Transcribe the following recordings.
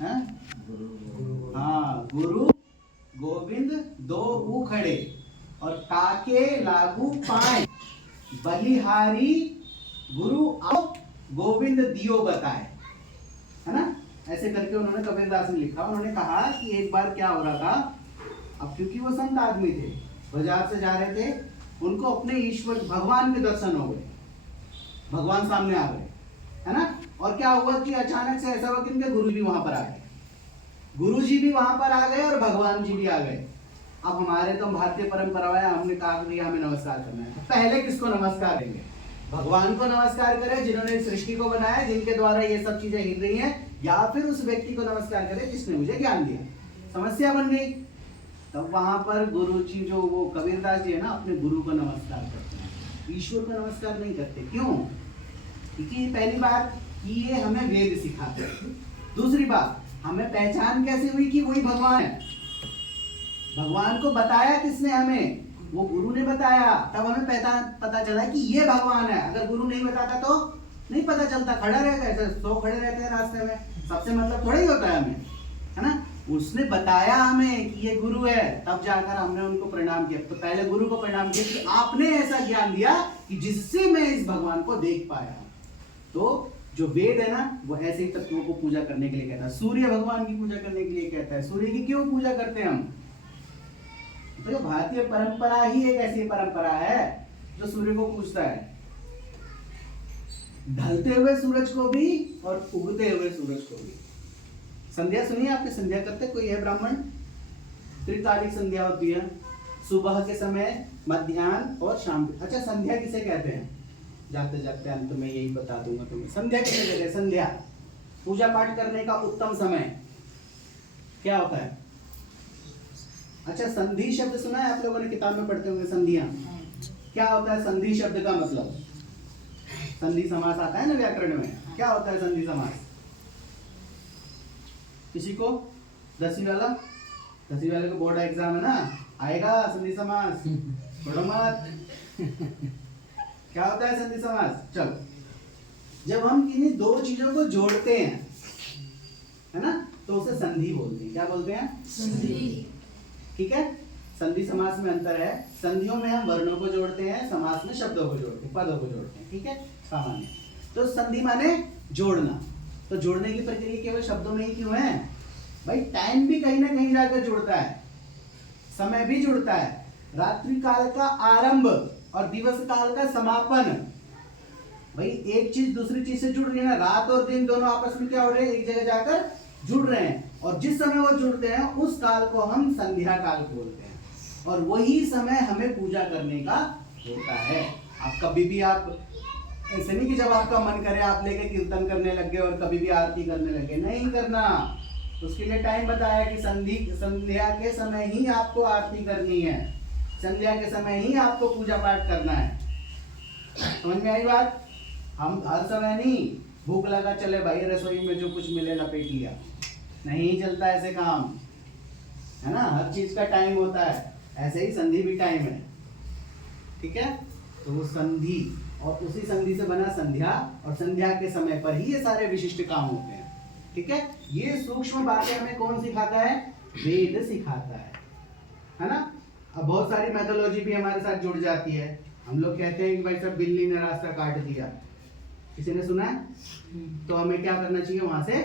हैं? हाँ, गुरु गोविंद दो उखड़े और काके लागू पाए, बलिहारी गुरु आओ गोविंद दियो बताए, है ना? ऐसे करके उन्होंने कबीरदास ने लिखा। उन्होंने कहा कि एक बार क्या हो रहा था, अब क्योंकि वो संत आदमी थे, बाजार से जा रहे थे, उनको अपने ईश्वर भगवान के दर्शन हो गए, भगवान सामने आ गए, है ना? और क्या हुआ कि अचानक से ऐसा हुआ कि उनके गुरु भी वहां पर आ गए, गुरु जी भी वहां पर आ गए और भगवान जी भी आ गए। अब हमारे तो भारतीय परंपरा है, हमने कहा कि हमें नमस्कार करना है, तो पहले किसको नमस्कार देंगे? भगवान को नमस्कार करें जिन्होंने सृष्टि को बनाया, जिनके द्वारा ये सब चीजें हिल रही हैं, या फिर उस व्यक्ति को नमस्कार करें जिसने मुझे ज्ञान दिया? समस्या बन गई। तब वहां पर गुरु जी जो वो कबीरदास जी है ना, अपने गुरु को नमस्कार करते हैं, ईश्वर को नमस्कार नहीं करते। क्यों? क्योंकि पहली बात ये हमें वेद सिखाते हैं, दूसरी बात हमें पहचान कैसे हुई कि वही भगवान है? भगवान को बताया किसने हमें? वो गुरु ने बताया, तब हमें पता चला कि ये भगवान है। अगर गुरु नहीं बताता तो नहीं पता चलता, खड़ा रहता है, 100 खड़े रहते हैं रास्ते में, सबसे मतलब थोड़ा ही होता है हमें, है ना? उसने बताया हमें कि ये गुरु है, तब जाकर हमने उनको प्रणाम किया। तो पहले गुरु को प्रणाम किया कि आपने ऐसा ज्ञान दिया कि जिससे मैं इस भगवान को देख पाया। तो जो वेद है ना, वो ऐसे ही तत्वों को पूजा करने के लिए कहता है। सूर्य भगवान की पूजा करने के लिए कहता है। सूर्य की क्यों पूजा करते हैं हम? तो भारतीय परंपरा ही एक ऐसी परंपरा है जो सूर्य को पूजता है, ढलते हुए सूरज को भी और उगते हुए सूरज को भी। संध्या सुनिए आपने? संध्या करते कोई है ब्राह्मण? त्रिकालिक संध्या होती है, सुबह के समय, मध्याह्न और शाम। अच्छा, संध्या किसे कहते हैं? जाते जाते अंत में यही बता दूंगा तुम्हें। संध्या किसे कहते हैं? संध्या पूजा पाठ करने का उत्तम समय क्या होता है? अच्छा, संधि शब्द सुना है आप लोगों ने? किताब में पढ़ते होंगे संधियां। क्या होता है संधि शब्द का मतलब? संधि समास आता है ना व्याकरण में। क्या होता है संधि समास? किसी को 10वीं वाले को बोर्ड एग्जाम है ना, आएगा संधि समास, पढ़ो मत। क्या होता है संधि समास? चलो, जब हम किन्हीं दो चीजों को जोड़ते हैं, है ना, तो उसे संधि बोलते हैं। क्या बोलते हैं? संधि। ठीक है? संधि समास में अंतर है। संधियों में हम वर्णों को जोड़ते हैं, समास में शब्दों को जोड़ते हैं, पदों को जोड़ते हैं। ठीक है? सामान्य। तो संधि माने जोड़ना। तो जोड़ने की प्रक्रिया केवल शब्दों में ही क्यों है भाई? टाइम भी कहीं ना कहीं जाकर जुड़ता है, समय भी जुड़ता है। रात्रि काल का आरंभ और दिवस काल का समापन, भाई एक चीज दूसरी चीज से जुड़ रही है ना। रात और दिन दोनों आपस में क्या हो रहे हैं? एक जगह जाकर जुड़ रहे हैं, और जिस समय वो जुड़ते हैं उस काल को हम संध्या काल बोलते हैं, और वही समय हमें पूजा करने का होता है। आप कभी भी, आप ऐसे नहीं कि जब आपका मन करे आप लेके कीर्तन करने लग गए और कभी भी आरती करने लगे, नहीं करना। उसके लिए टाइम बताया कि संध्या के समय ही आपको आरती करनी है, संध्या के समय ही आपको पूजा पाठ करना है। समझ में आई बात? हम हर समय नहीं, भूख लगा चले भाई रसोई में जो कुछ मिले लपेट लिया, नहीं चलता ऐसे काम, है ना? हर चीज का टाइम होता है, ऐसे ही संधि भी टाइम है। ठीक है? तो वो संधि, और उसी संधि से बना संध्या, और संध्या के समय पर ही ये सारे विशिष्ट काम होते हैं। ठीक है? ये सूक्ष्म बातें हमें कौन सिखाता है? वेद सिखाता है ना? अब बहुत सारी मैथोलॉजी भी हमारे साथ जुड़ जाती है। हम लोग कहते हैं कि भाई साहब बिल्ली ने रास्ता काट दिया, किसी ने सुना है? तो हमें क्या करना चाहिए? वहां से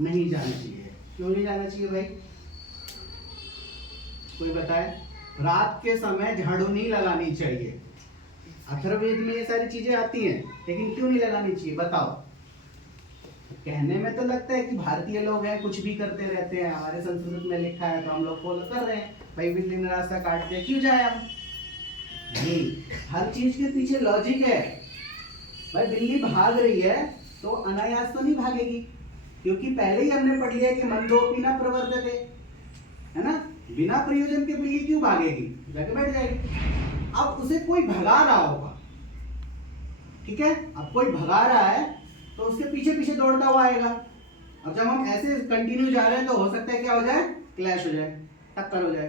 नहीं जाना चाहिए। क्यों नहीं जाना चाहिए भाई? कोई बताए? रात के समय झाड़ू नहीं लगानी चाहिए। अथर्ववेद में ये सारी चीजें आती हैं, लेकिन क्यों नहीं लगानी चाहिए बताओ? कहने में तो लगता है कि भारतीय लोग हैं, कुछ भी करते रहते हैं, हमारे संस्कृत में लिखा है तो हम लोग फॉलो कर रहे हैं। भाई बिल्ली ने रास्ता काट दिया, क्यों जाए हम? नहीं, हर चीज के पीछे लॉजिक है। भाई बिल्ली भाग रही है तो अनायास तो नहीं भागेगी, क्योंकि पहले ही हमने पढ़ लिया कि मंदोपि न प्रवर्तते, है ना? बिना प्रयोजन के बिल्ली क्यों भागेगी? जाके बैठ जाएगी। अब उसे कोई भगा रहा होगा, ठीक है? अब कोई भगा रहा है तो उसके पीछे पीछे दौड़ता हुआ आएगा। अब जब हम ऐसे कंटिन्यू जा रहे हैं तो हो सकता है क्या हो जाए? क्लैश हो जाए, टक्कर हो जाए।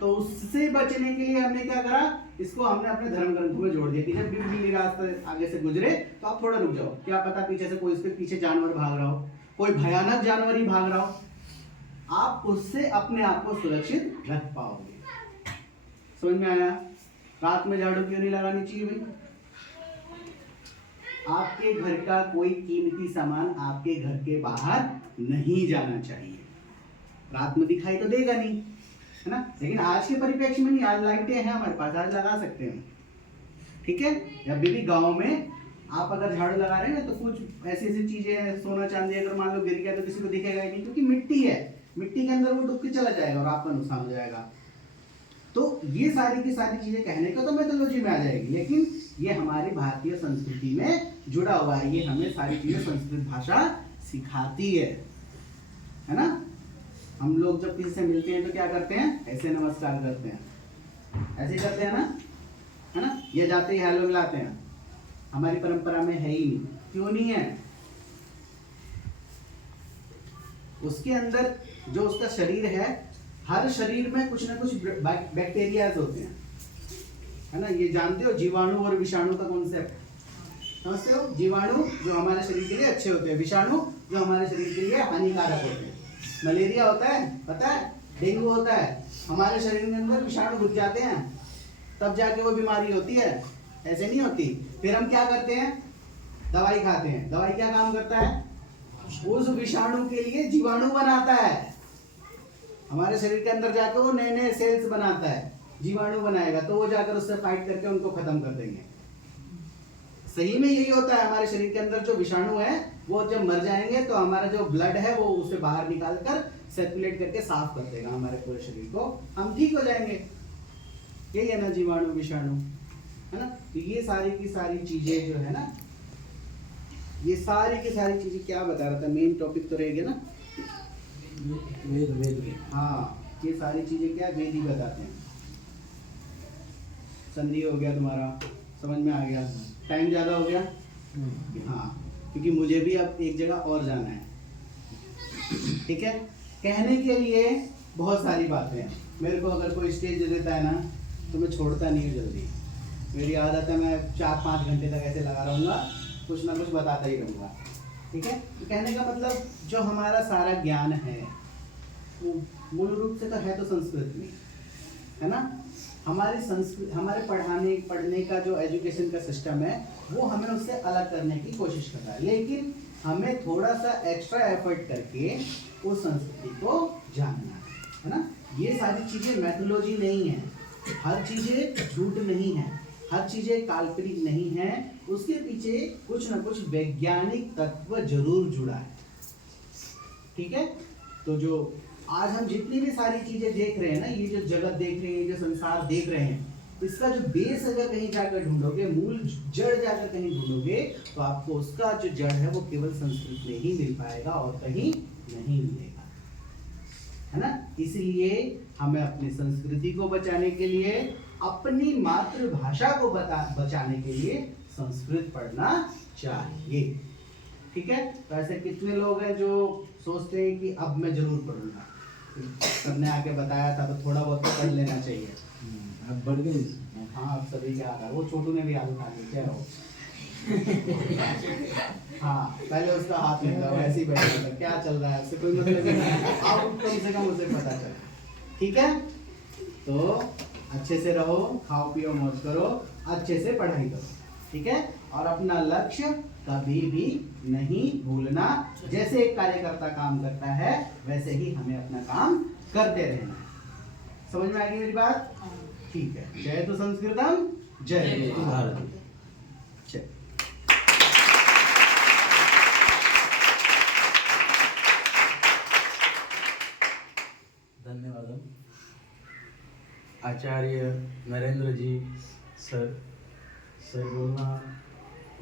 तो उससे बचने के लिए हमने क्या करा? इसको हमने अपने धर्म ग्रंथों में जोड़ दिया कि जब बिल्ली रास्ते आगे से गुजरे तो आप थोड़ा रुक जाओ, क्या पता पीछे से कोई इसके पीछे जानवर भाग रहा हो, कोई भयानक जानवर ही भाग रहा हो, आप उससे अपने आप को सुरक्षित रख पाओगे। समझ में आया? रात में झाड़ू क्यों नहीं लगानी चाहिए भाई? आपके घर का कोई कीमती सामान आपके घर के बाहर नहीं जाना चाहिए। रात में दिखाई तो देगा नहीं, है ना? लेकिन आज के परिप्रेक्ष्य में नहीं, आज लाइटें हैं हमारे पास, आज लगा सकते हैं, ठीक है? जब भी गांव में आप अगर झाड़ू लगा रहे हैं तो कुछ ऐसी ऐसी चीजें हैं, सोना चांदी अगर मान लो गिर गया तो किसी को दिखेगा ही नहीं, क्योंकि मिट्टी है, मिट्टी के अंदर वो डूब के चला जाएगा और आपका नुकसान हो जाएगा। तो ये सारी की सारी चीजें कहने का तो मेथोलॉजी में आ जाएगी, लेकिन ये हमारी भारतीय संस्कृति में जुड़ा हुआ है। ये हमें सारी चीजें संस्कृत भाषा सिखाती है ना? हम लोग जब किसी से मिलते हैं तो क्या करते हैं? ऐसे नमस्कार करते हैं, ऐसे ही करते हैं ना, है ना? ये जाते ही हेलो मिलाते हैं, हमारी परंपरा में है ही नहीं। क्यों नहीं है? उसके अंदर जो उसका शरीर है, हर शरीर में कुछ ना कुछ बैक्टीरियाज होते हैं, है ना? ये जानते हो जीवाणु और विषाणु का कॉन्सेप्ट समझते हो? जीवाणु जो हमारे शरीर के लिए अच्छे होते हैं, विषाणु जो हमारे शरीर के लिए हानिकारक होते हैं। मलेरिया होता है, पता है? डेंगू होता है, हमारे शरीर के अंदर विषाणु घुस जाते हैं, तब जाके वो बीमारी होती है, ऐसे नहीं होती। फिर हम क्या करते हैं? दवाई खाते हैं। दवाई क्या काम करता है? उस विषाणु के लिए जीवाणु बनाता है, हमारे शरीर के अंदर जाकर वो नए नए सेल्स बनाता है, जीवाणु बनाएगा, तो वो जाकर उससे फाइट करके उनको खत्म कर देंगे। सही में यही होता है, हमारे शरीर के अंदर जो विषाणु है वो जब मर जाएंगे तो हमारा जो ब्लड है वो उसे बाहर निकाल कर सर्कुलेट करके साफ कर देगा हमारे पूरे शरीर को, हम ठीक हो जाएंगे। यही है ना जीवाणु विषाणु, है ना? तो ये सारी की सारी चीजें जो है ना, ये सारी की सारी चीजें क्या बता रहा था, मेन टॉपिक तो रहेगा ना, वेद। हाँ, ये सारी चीजें क्या वेद ही बताते हैं। संधि हो गया तुम्हारा, समझ में आ गया? टाइम ज्यादा हो गया? हाँ, क्योंकि मुझे भी अब एक जगह और जाना है, ठीक है? कहने के लिए बहुत सारी बातें हैं, मेरे को अगर कोई स्टेज दे देता है ना तो मैं छोड़ता नहीं हूँ जल्दी। मेरी आदत है, मैं 4-5 घंटे तक ऐसे लगा रहूँगा, कुछ ना कुछ बताता ही रहूँगा, ठीक है? तो कहने का मतलब जो हमारा सारा ज्ञान है वो मूल रूप से तो है तो संस्कृत में, है ना? हमारी संस्कृत, हमारे पढ़ने का जो एजुकेशन का सिस्टम है वो हमें उससे अलग करने की कोशिश कर रहा है, लेकिन हमें थोड़ा सा एक्स्ट्रा एफर्ट करके उस संस्कृति को जानना है ना? ये सारी चीज़ें मैथोलॉजी नहीं है, हर चीज़ें झूठ नहीं है, हर चीज़ें काल्पनिक नहीं है, उसके पीछे कुछ ना कुछ वैज्ञानिक तत्व जरूर जुड़ा है, ठीक है? तो जो आज हम जितनी भी सारी चीजें देख रहे हैं ना, ये जो जगत देख रहे हैं, जो संसार देख रहे हैं, इसका जो बेस अगर कहीं जाकर ढूंढोगे, मूल जड़ जाकर कहीं ढूंढोगे, तो आपको उसका जो जड़ है वो केवल संस्कृत में ही मिल पाएगा और कहीं नहीं मिलेगा, है ना? इसलिए हमें अपनी संस्कृति को बचाने के लिए, अपनी मातृभाषा को बचाने के लिए संस्कृत पढ़ना चाहिए, ठीक है? तो ऐसे कितने लोग हैं जो सोचते हैं कि अब मैं जरूर पढ़ूंगा, सबने आके बताया था तो थोड़ा बहुत तो पढ़ लेना चाहिए। अब बढ़ गई। हाँ, अब सभी क्या आ रहा है, वो छोटू ने भी हाथ उठा लिया, क्या हो? हाँ, पहले उसका हाथ नहीं था, वैसे ही बैठा था, क्या चल रहा है, उससे कोई मतलब नहीं, अब कम से कम उसे पता चले, ठीक है? तो अच्छे से रहो, खाओ पियो मौज करो, अच्छे से पढ़ाई करो, ठीक है? और अपना लक्ष्य कभी भी नहीं भूलना। जैसे एक कार्यकर्ता काम करता है वैसे ही हमें अपना काम करते रहना है। समझ में आ गई मेरी बात? ठीक है। जय तो संस्कृतम, जय भारत। धन्यवाद आचार्य नरेंद्र जी सर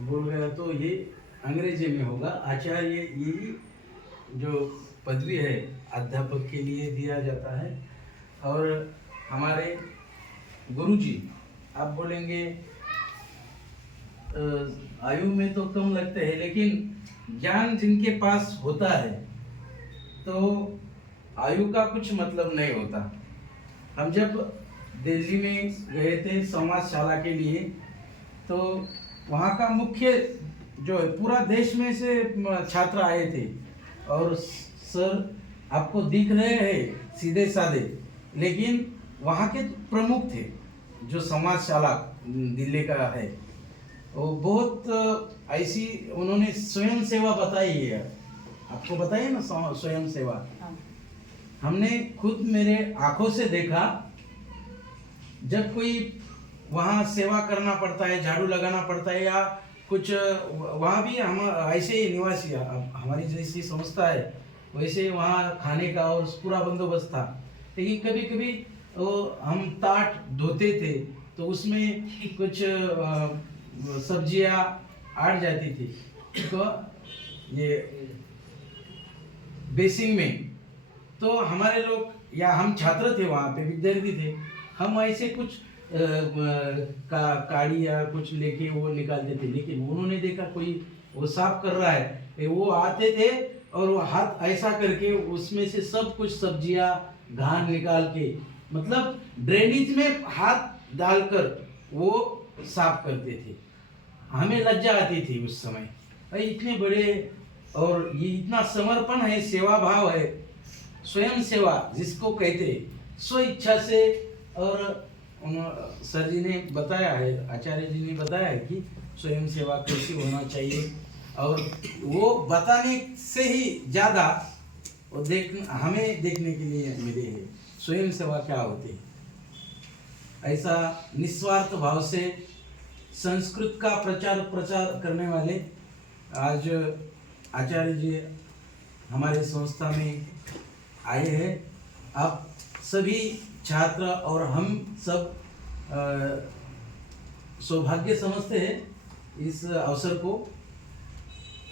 बोल गया तो ये अंग्रेजी में होगा। आचार्य यही जो पदवी है अध्यापक के लिए दिया जाता है। और हमारे गुरुजी, आप बोलेंगे आयु में तो कम लगते हैं, लेकिन ज्ञान जिनके पास होता है तो आयु का कुछ मतलब नहीं होता। हम जब दिल्ली में गए थे समाजशाला के लिए, तो वहाँ का मुख्य जो है, पूरा देश में से छात्र आए थे और सर आपको दिख रहे हैं सीधे साधे, लेकिन वहाँ के प्रमुख थे जो समाजशाला दिल्ली का है, वो बहुत ऐसी उन्होंने स्वयं सेवा बताई है। आपको बताइए ना स्वयं सेवा। हाँ। हमने खुद मेरे आंखों से देखा, जब कोई वहाँ सेवा करना पड़ता है, झाड़ू लगाना पड़ता है या कुछ, वहाँ भी हम ऐसे ही निवासी, हमारी जैसी संस्था है वैसे वहाँ खाने का और पूरा बंदोबस्त था। लेकिन कभी कभी हम ताट धोते थे तो उसमें कुछ सब्जियाँ आड़ जाती थी, तो ये बेसिन में, तो हमारे लोग या हम छात्र थे वहाँ पे, विद्यार्थी थे, हम ऐसे कुछ काड़ी या कुछ लेके वो निकालते थे। लेकिन उन्होंने देखा कोई वो साफ कर रहा है, वो आते थे और वो हाथ ऐसा करके उसमें से सब कुछ सब्जियां घान निकाल के, मतलब ड्रेनेज में हाथ डालकर वो साफ करते थे। हमें लज्जा आती थी उस समय, भाई इतने बड़े, और ये इतना समर्पण है, सेवा भाव है, स्वयं सेवा जिसको कहते, स्व इच्छा से। और सर जी ने बताया है, आचार्य जी ने बताया है कि स्वयं सेवा कैसी होना चाहिए, और वो बताने से ही ज़्यादा वो हमें देखने के लिए मिले हैं स्वयं सेवा क्या होती है। ऐसा निस्वार्थ भाव से संस्कृत का प्रचार करने वाले आज आचार्य जी हमारे संस्था में आए हैं। आप सभी छात्र और हम सब सौभाग्य समझते हैं इस अवसर को।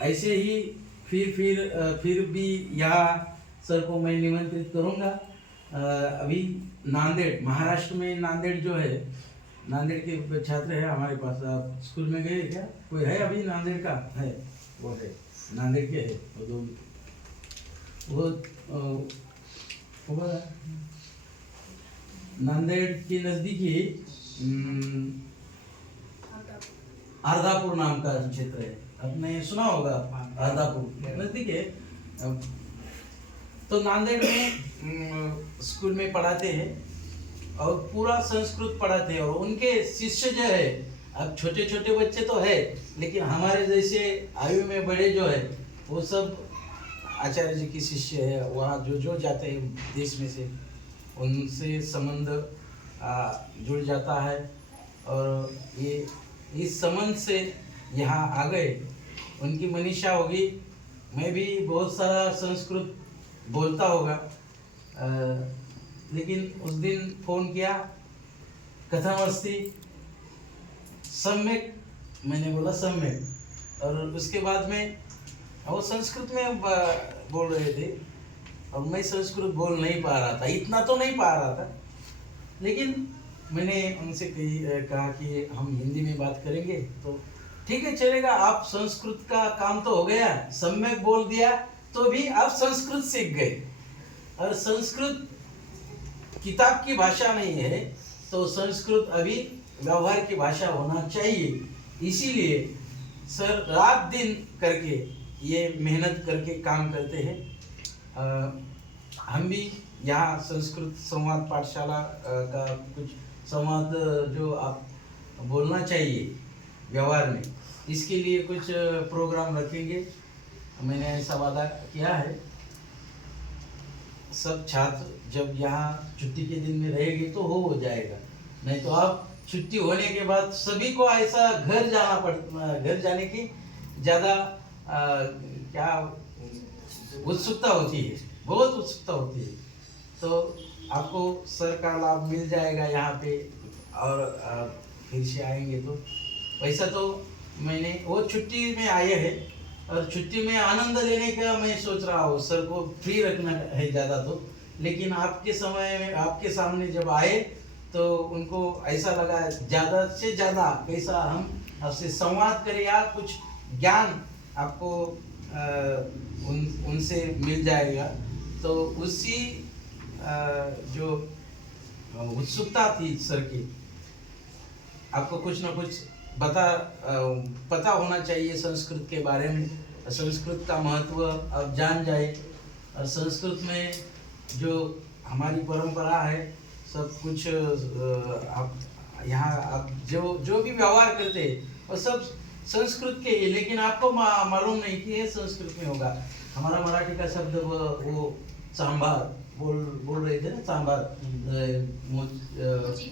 ऐसे ही फिर भी यहाँ सर को मैं निमंत्रित करूँगा। अभी नांदेड़, महाराष्ट्र में नांदेड़ जो है, नांदेड़ के छात्र है हमारे पास। आप स्कूल में गए क्या? कोई है अभी नांदेड़ का? है, वो है नांदेड़ के है वो दो, वो नांदेड़ के नज़दीकी अर्धापुर नाम का क्षेत्र है, आपने सुना होगा, अर्धापुर नज़दीक है। तो नांदेड़ में स्कूल में पढ़ाते हैं और पूरा संस्कृत पढ़ाते हैं, और उनके शिष्य जो है, अब छोटे छोटे बच्चे तो है, लेकिन हमारे जैसे आयु में बड़े जो है वो सब आचार्य जी की शिष्य है। वहाँ जो जाते हैं देश में से, उनसे संबंध जुड़ जाता है, और ये इस संबंध से यहाँ आ गए। उनकी मनीषा होगी, मैं भी बहुत सारा संस्कृत बोलता होगा, लेकिन उस दिन फ़ोन किया, कथमस्ति, सम्यक, मैंने बोला सम्यक, और उसके बाद में वो संस्कृत में बोल रहे थे और मैं संस्कृत बोल नहीं पा रहा था, इतना तो नहीं पा रहा था, लेकिन मैंने उनसे कहा कि हम हिंदी में बात करेंगे, तो ठीक है चलेगा, आप संस्कृत का काम तो हो गया, सम्यक बोल दिया तो भी आप संस्कृत सीख गए। और संस्कृत किताब की भाषा नहीं है, तो संस्कृत अभी व्यवहार की भाषा होना चाहिए। इसीलिए सर रात दिन करके ये मेहनत करके काम करते हैं। हम भी यहाँ संस्कृत संवाद पाठशाला का कुछ संवाद जो आप बोलना चाहिए व्यवहार में, इसके लिए कुछ प्रोग्राम रखेंगे। मैंने ऐसा वादा किया है। सब छात्र जब यहाँ छुट्टी के दिन में रहेंगे तो हो जाएगा, नहीं तो आप छुट्टी होने के बाद सभी को ऐसा घर जाने की ज़्यादा क्या उत्सुकता होती है, बहुत उत्सुकता होती है। तो आपको सर का लाभ मिल जाएगा यहाँ पे, और फिर से आएंगे तो वैसा तो मैंने वो छुट्टी में आए हैं, और छुट्टी में आनंद लेने का मैं सोच रहा हूँ, सर को फ्री रखना है ज़्यादा तो, लेकिन आपके समय में आपके सामने जब आए तो उनको ऐसा लगा ज़्यादा से ज़्यादा कैसा हम आपसे संवाद करें या कुछ ज्ञान आपको उनसे मिल जाएगा। तो उसी जो उत्सुकता थी सर की, आपको कुछ ना कुछ पता होना चाहिए संस्कृत के बारे में, संस्कृत का महत्व अब जान जाए, और संस्कृत में जो हमारी परंपरा है सब कुछ आप यहाँ आप जो भी व्यवहार करते हैं वो सब संस्कृत के ही, लेकिन आपको मालूम नहीं कि ये संस्कृत में होगा। हमारा मराठी का शब्द वो सांभार बोल रहे थे ना, सांभार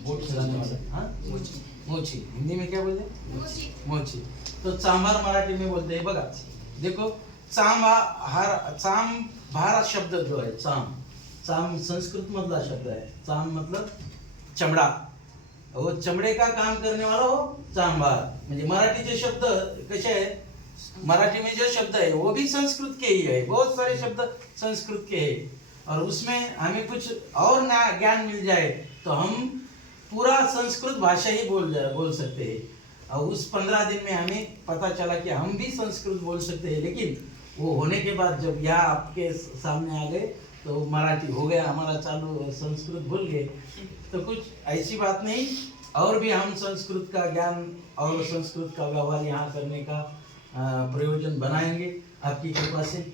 बोट चलाने वाला, हाँ मोची, हिंदी में क्या बोलते हैं? मोची। तो सांभार मराठी में बोलते हैं। बघा देखो, सांभार शब्द जो है, साम संस्कृत मधला शब्द है। साम मतलब चमड़ा, वो चमड़े का काम करने वाला हो सांभार। म्हणजे मराठीचे शब्द कसे आहे, मराठी में जो शब्द है वो भी संस्कृत के ही है, बहुत सारे शब्द संस्कृत के हैं, और उसमें हमें कुछ और नया ज्ञान मिल जाए तो हम पूरा संस्कृत भाषा ही बोल सकते हैं। और उस 15 दिन में हमें पता चला कि हम भी संस्कृत बोल सकते हैं, लेकिन वो होने के बाद जब यहाँ आपके सामने आ गए तो मराठी हो गया हमारा चालू, संस्कृत भूल गए। तो कुछ ऐसी बात नहीं, और भी हम संस्कृत का ज्ञान और संस्कृत का व्यवहार यहाँ करने का प्रयोजन बनाएंगे आपकी कृपा से।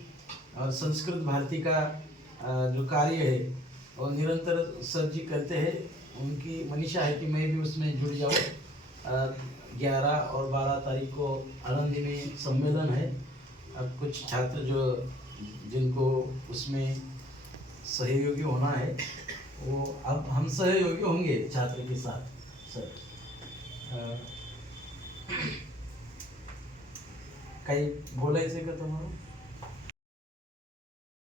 और संस्कृत भारती का जो कार्य है वो निरंतर सर जी करते हैं। उनकी मनीषा है कि मैं भी उसमें जुड़ जाऊँ। 11 और 12 तारीख को आनंदी में सम्मेलन है। अब कुछ छात्र जो जिनको उसमें सहयोगी होना है वो अब हम सहयोगी होंगे छात्र के साथ। सर काही बोलायचं का तुम्हाला?